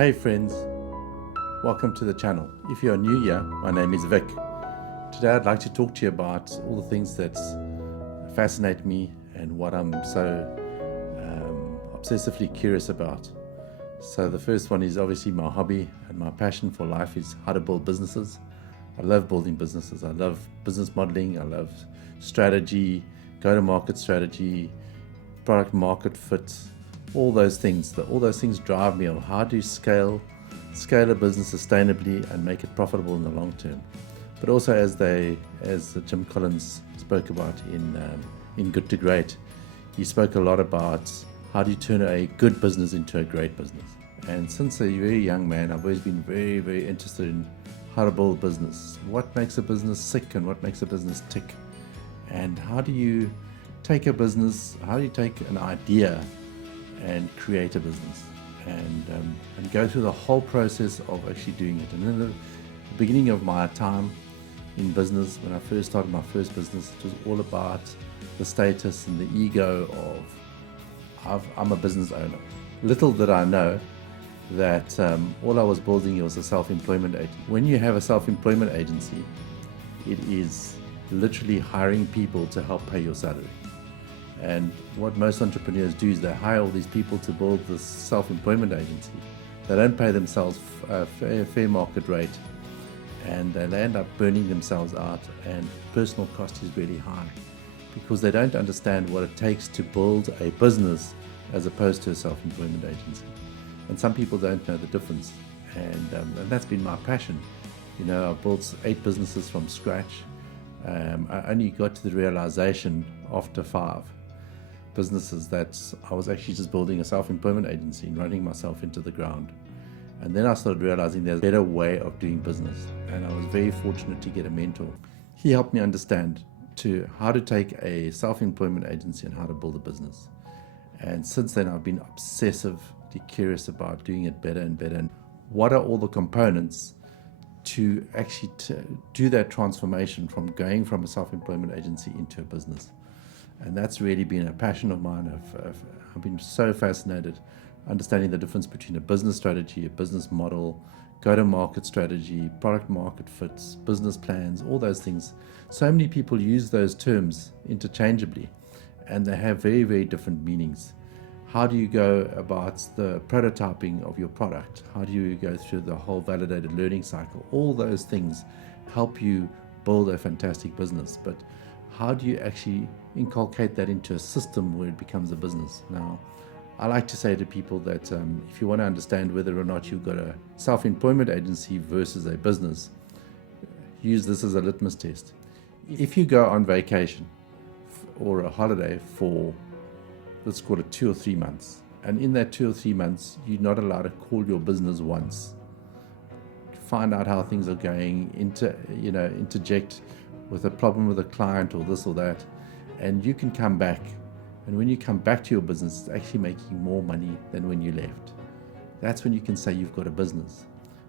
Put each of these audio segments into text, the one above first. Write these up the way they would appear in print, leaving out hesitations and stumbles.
Hey friends, welcome to the channel. If you are new here, my name is Vic. Today I'd like to talk to you about all the things that fascinate me and what I'm so obsessively curious about. So the first one is obviously my hobby and my passion for life is how to build businesses. I love building businesses. I love business modeling. I love strategy, go-to-market strategy, product market fit, all those things. All those things drive me on how to scale a business sustainably and make it profitable in the long term. But also, as Jim Collins spoke about in Good to Great, he spoke a lot about how do you turn a good business into a great business. And since a very young man, I've always been very, very interested in how to build a business. What makes a business sick and what makes a business tick? And how do you take a business, how do you take an idea and create a business and go through the whole process of actually doing it. And in the beginning of my time in business, when I first started my first business, it was all about the status and the ego of I'm a business owner. Little did I know that all I was building was a self-employment agency. When you have a self-employment agency, it is literally hiring people to help pay your salary. And what most entrepreneurs do is they hire all these people to build this self-employment agency. They don't pay themselves a fair market rate, and they end up burning themselves out, and personal cost is really high because they don't understand what it takes to build a business as opposed to a self-employment agency. And some people don't know the difference, and that's been my passion. You know, I built 8 businesses from scratch. I only got to the realization after 5 businesses that I was actually just building a self-employment agency and running myself into the ground. And then I started realizing there's a better way of doing business, and I was very fortunate to get a mentor. He helped me understand how to take a self-employment agency and how to build a business. And since then I've been obsessively curious about doing it better and better, and what are all the components to actually do that transformation from going from a self-employment agency into a business. And that's really been a passion of mine. I've been so fascinated understanding the difference between a business strategy, a business model, go-to-market strategy, product market fits, business plans, all those things. So many people use those terms interchangeably, and they have very, very different meanings. How do you go about the prototyping of your product? How do you go through the whole validated learning cycle? All those things help you build a fantastic business. But how do you actually inculcate that into a system where it becomes a business? Now, I like to say to people that if you want to understand whether or not you've got a self-employment agency versus a business, use this as a litmus test. If you go on vacation or a holiday for, let's call it 2 or 3 months, and in that 2 or 3 months, you're not allowed to call your business once, find out how things are going, interject with a problem with a client or this or that, and you can come back. And when you come back to your business, it's actually making more money than when you left. That's when you can say you've got a business.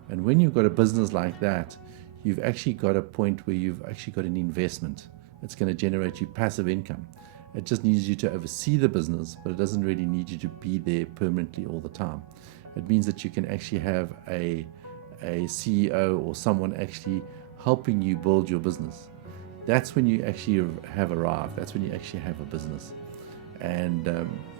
And when you've got a business like that, you've actually got a point where you've actually got an investment. It's going to generate you passive income. It just needs you to oversee the business, but it doesn't really need you to be there permanently all the time. It means that you can actually have a CEO or someone actually helping you build your business. That's when you actually have arrived. That's when you actually have a business. And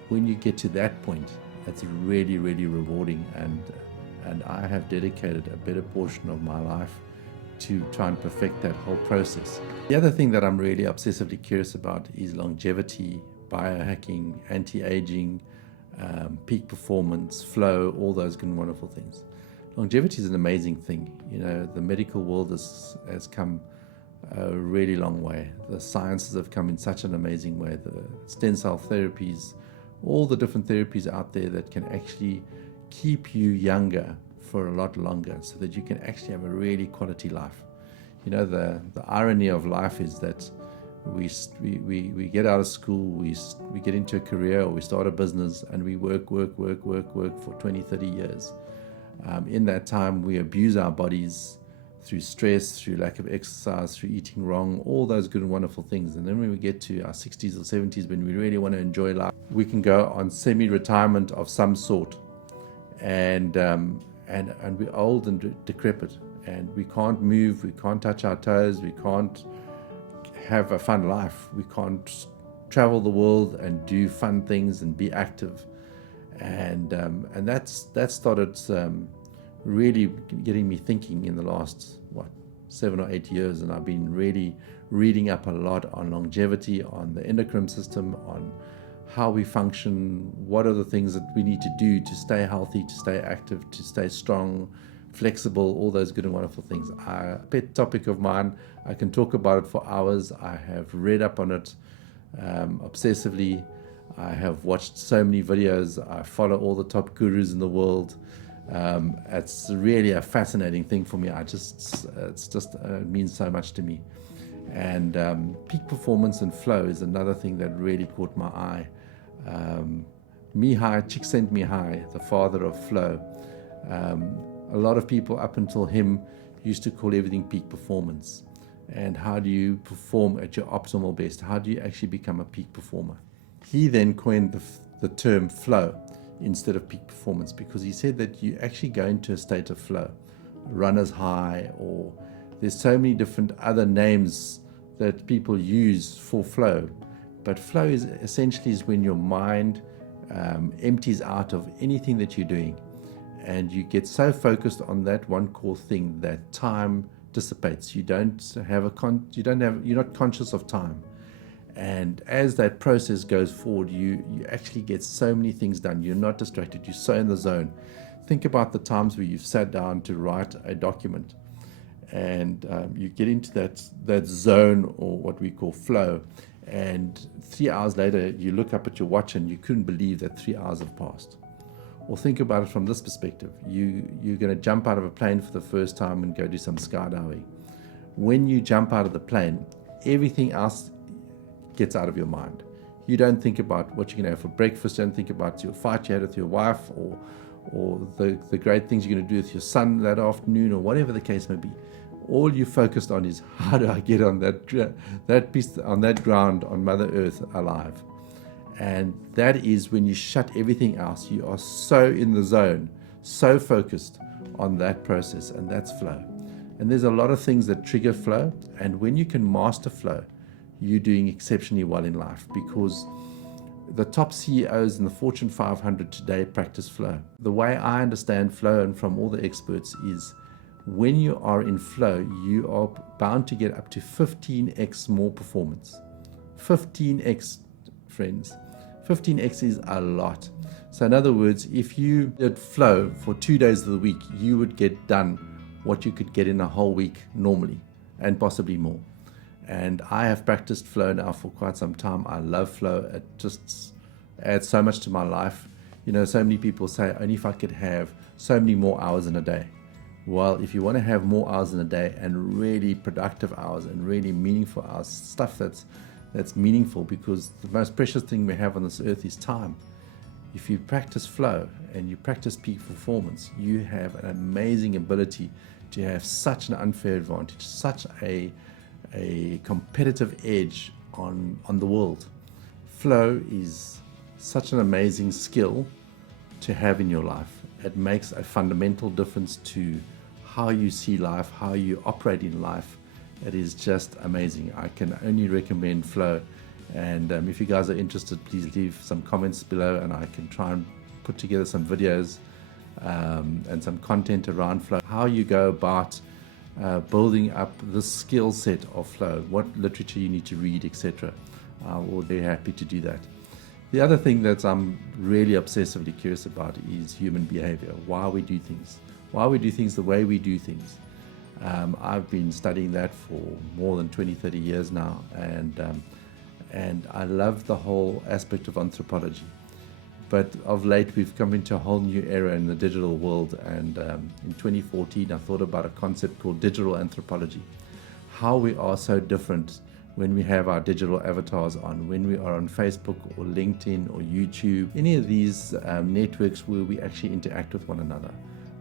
when you get to that point, it's really, really rewarding. And I have dedicated a better portion of my life to try and perfect that whole process. The other thing that I'm really obsessively curious about is longevity, biohacking, anti-aging, peak performance, flow, all those good and wonderful things. Longevity is an amazing thing. You know, the medical world has come a really long way. The sciences have come in such an amazing way. The stem cell therapies, all the different therapies out there that can actually keep you younger for a lot longer so that you can actually have a really quality life. You know, the irony of life is that we get out of school, we get into a career, or we start a business, and we work for 20, 30 years. In that time, we abuse our bodies through stress, through lack of exercise, through eating wrong, all those good and wonderful things. And then when we get to our 60s or 70s, when we really want to enjoy life, we can go on semi-retirement of some sort. And and we're old and decrepit, and we can't move, we can't touch our toes, we can't have a fun life, we can't travel the world and do fun things and be active. And that started really getting me thinking in the last 7 or 8 years, and I've been really reading up a lot on longevity, on the endocrine system, on how we function, what are the things that we need to do to stay healthy, to stay active, to stay strong, flexible, all those good and wonderful things. A pet topic of mine. I can talk about it for hours. I have read up on it obsessively. I have watched so many videos. I follow all the top gurus in the world. It's really a fascinating thing for me. It means so much to me. And peak performance and flow is another thing that really caught my eye. Mihai Csikszentmihalyi, the father of flow. A lot of people up until him used to call everything peak performance. And how do you perform at your optimal best? How do you actually become a peak performer? He then coined the term flow instead of peak performance, because he said that you actually go into a state of flow, runner's high, or there's so many different other names that people use for flow. But flow is essentially when your mind empties out of anything that you're doing, and you get so focused on that one core thing that time dissipates. You're not conscious of time. And as that process goes forward, you actually get so many things done. You're not distracted. You're so in the zone. Think about the times where you've sat down to write a document, and you get into that zone, or what we call flow, and 3 hours later you look up at your watch and you couldn't believe that 3 hours have passed. Or think about it from this perspective. You're going to jump out of a plane for the first time and go do some skydiving. When you jump out of the plane, everything else gets out of your mind. You don't think about what you're going to have for breakfast. You don't think about your fight you had with your wife, or the great things you're going to do with your son that afternoon, or whatever the case may be. All you're focused on is, how do I get on that piece, on that ground, on Mother Earth, alive? And that is when you shut everything else. You are so in the zone, so focused on that process, and that's flow. And there's a lot of things that trigger flow, and when you can master flow, you're doing exceptionally well in life, because the top CEOs in the Fortune 500 today practice flow. The way I understand flow, and from all the experts, is when you are in flow, you are bound to get up to 15x more performance. 15x, friends. 15x is a lot. So in other words, if you did flow for 2 days of the week, you would get done what you could get in a whole week normally, and possibly more. And I have practiced flow now for quite some time. I love flow. It just adds so much to my life. You know, so many people say, only if I could have so many more hours in a day. Well, if you want to have more hours in a day, and really productive hours, and really meaningful hours, stuff that's meaningful, because the most precious thing we have on this earth is time. If you practice flow and you practice peak performance, you have an amazing ability to have such an unfair advantage, such a competitive edge on the world. Flow is such an amazing skill to have in your life. It makes a fundamental difference to how you see life, how you operate in life. It is just amazing. I can only recommend flow. And if you guys are interested, please leave some comments below, and I can try and put together some videos and some content around flow. How you go about building up the skill set of flow, what literature you need to read, etc. We're very happy to do that. The other thing that I'm really obsessively curious about is human behavior, why we do things the way we do things. I've been studying that for more than 20-30 years now, and I love the whole aspect of anthropology. But of late, we've come into a whole new era in the digital world, and in 2014, I thought about a concept called digital anthropology. How we are so different when we have our digital avatars on, when we are on Facebook or LinkedIn or YouTube, any of these networks where we actually interact with one another,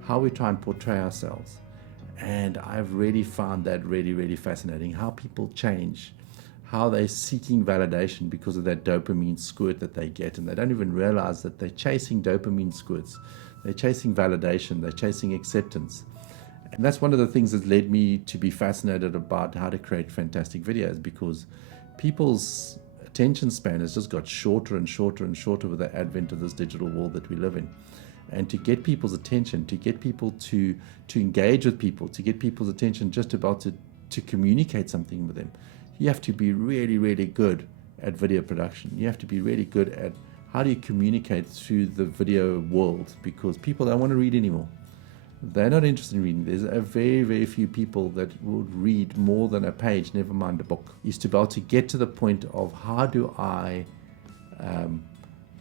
how we try and portray ourselves. And I've really found that really, really fascinating, how people change, how they're seeking validation because of that dopamine squirt that they get, and they don't even realize that they're chasing dopamine squirts. They're chasing validation, they're chasing acceptance. And that's one of the things that led me to be fascinated about how to create fantastic videos, because people's attention span has just got shorter and shorter and shorter with the advent of this digital world that we live in. And to get people's attention, to get people to engage with people, to get people's attention just about to communicate something with them, you have to be really, really good at video production. You have to be really good at how do you communicate through the video world, because people don't want to read anymore. They're not interested in reading. There's a very, very few people that would read more than a page, never mind a book. Is to be able to get to the point of how do I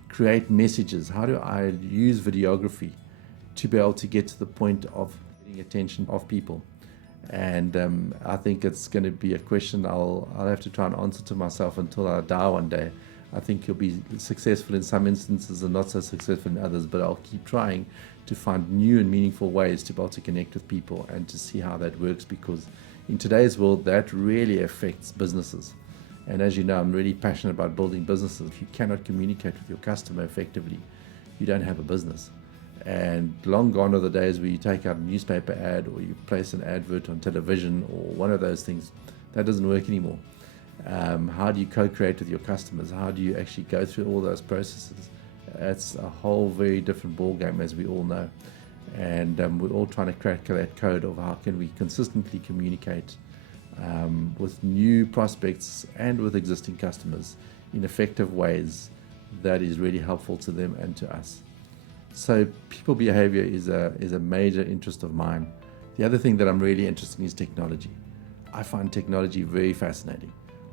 create messages, how do I use videography to be able to get to the point of getting attention of people. And I think it's going to be a question I'll have to try and answer to myself until I die one day. I think you'll be successful in some instances and not so successful in others, but I'll keep trying to find new and meaningful ways to be able to connect with people and to see how that works, because in today's world that really affects businesses. And as you know, I'm really passionate about building businesses. If you cannot communicate with your customer effectively, you don't have a business. And long gone are the days where you take out a newspaper ad or you place an advert on television or one of those things. That doesn't work anymore. How do you co-create with your customers? How do you actually go through all those processes? It's a whole very different ball game, as we all know. And we're all trying to crack that code of how can we consistently communicate with new prospects and with existing customers in effective ways that is really helpful to them and to us. So people behavior is a major interest of mine. The other thing that I'm really interested in is technology. I find technology very fascinating.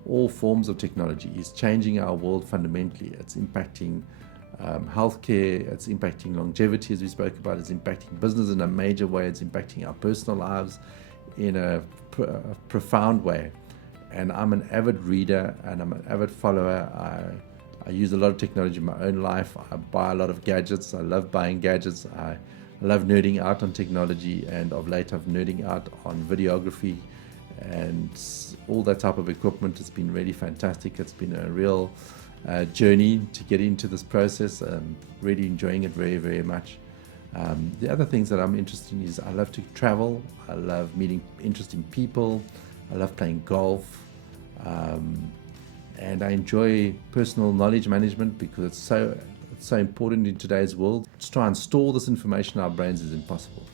All forms of technology is changing our world fundamentally. It's impacting healthcare, it's impacting longevity, as we spoke about, it's impacting business in a major way, it's impacting our personal lives in a profound way. And I'm an avid reader and I'm an avid follower. I use a lot of technology in my own life. I buy a lot of gadgets. I love buying gadgets. I love nerding out on technology, and of late I've nerding out on videography and all that type of equipment. It's been really fantastic. It's been a real journey to get into this process. I'm really enjoying it very, very much. The other things that I'm interested in is I love to travel. I love meeting interesting people. I love playing golf. And I enjoy personal knowledge management because it's so important in today's world. To try and store this information in our brains is impossible.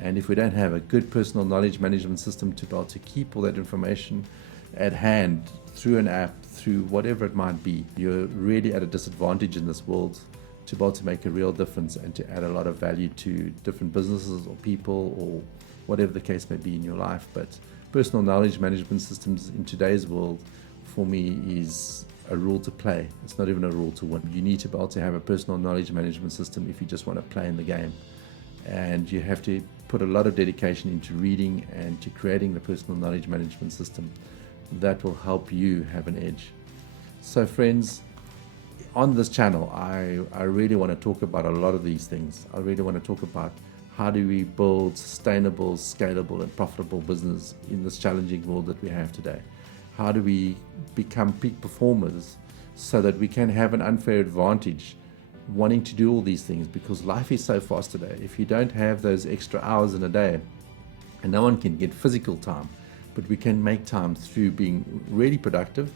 And if we don't have a good personal knowledge management system to be able to keep all that information at hand through an app, through whatever it might be, you're really at a disadvantage in this world to be able to make a real difference and to add a lot of value to different businesses or people or whatever the case may be in your life. But personal knowledge management systems in today's world, for me, is a rule to play. It's not even a rule to win. You need to be able to have a personal knowledge management system if you just want to play in the game. And you have to put a lot of dedication into reading and to creating the personal knowledge management system that will help you have an edge. So friends, on this channel, I really want to talk about a lot of these things. I really want to talk about how do we build sustainable, scalable, and profitable business in this challenging world that we have today. How do we become peak performers so that we can have an unfair advantage wanting to do all these things, because life is so fast today. If you don't have those extra hours in a day, and no one can get physical time, but we can make time through being really productive.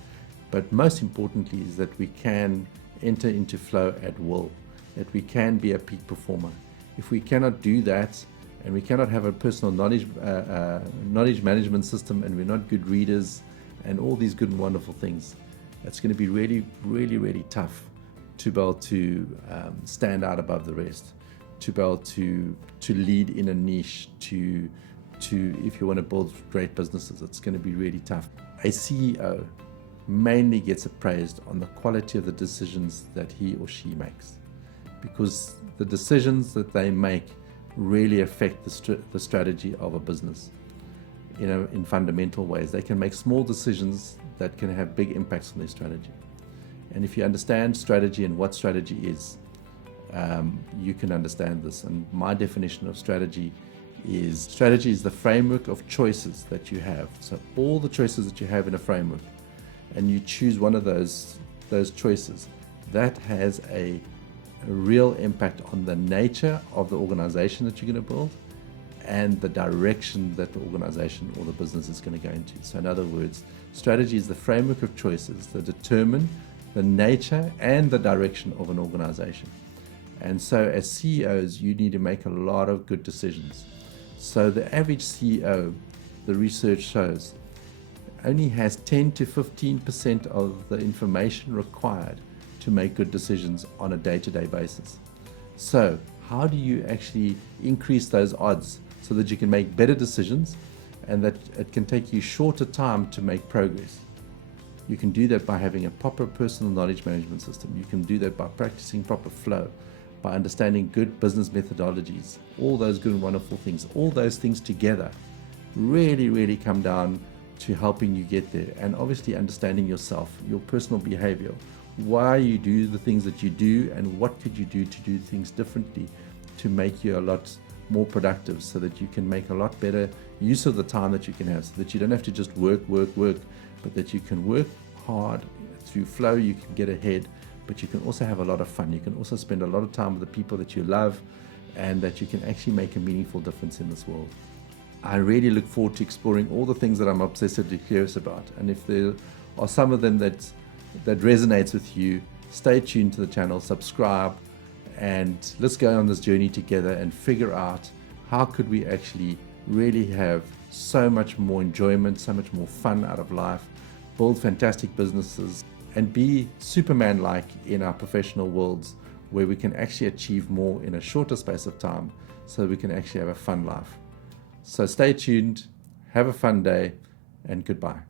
But most importantly is that we can enter into flow at will, that we can be a peak performer. If we cannot do that, and we cannot have a personal knowledge management system, and we're not good readers and all these good and wonderful things, it's going to be really, really, really tough to be able to stand out above the rest, to be able to lead in a niche, to if you want to build great businesses, it's going to be really tough. A CEO mainly gets appraised on the quality of the decisions that he or she makes, because the decisions that they make really affect the strategy of a business in fundamental ways. They can make small decisions that can have big impacts on their strategy. And if you understand strategy and what strategy is, you can understand this. And my definition of strategy is the framework of choices that you have. So all the choices that you have in a framework, and you choose one of those choices, that has a a real impact on the nature of the organization that you're going to build and the direction that the organization or the business is going to go into. So in other words, strategy is the framework of choices that determine the nature and the direction of an organization. And so as CEOs, you need to make a lot of good decisions. So the average CEO, the research shows, only has 10 to 15% of the information required to make good decisions on a day-to-day basis. So how do you actually increase those odds so that you can make better decisions and that it can take you shorter time to make progress? You can do that by having a proper personal knowledge management system. You can do that by practicing proper flow, by understanding good business methodologies, all those good and wonderful things. All those things together really come down to helping you get there. And obviously understanding yourself, your personal behavior, why you do the things that you do, and what could you do to do things differently to make you a lot more productive, so that you can make a lot better use of the time that you can have, so that you don't have to just work, but that you can work hard. Through flow you can get ahead, but you can also have a lot of fun. You can also spend a lot of time with the people that you love, and that you can actually make a meaningful difference in this world. I really look forward to exploring all the things that I'm obsessively curious about, and if there are some of them that resonates with you, stay tuned to the channel, subscribe, and let's go on this journey together and figure out how could we actually really have so much more enjoyment, so much more fun out of life, build fantastic businesses, and be Superman-like in our professional worlds, where we can actually achieve more in a shorter space of time, so we can actually have a fun life. So stay tuned, have a fun day, and goodbye.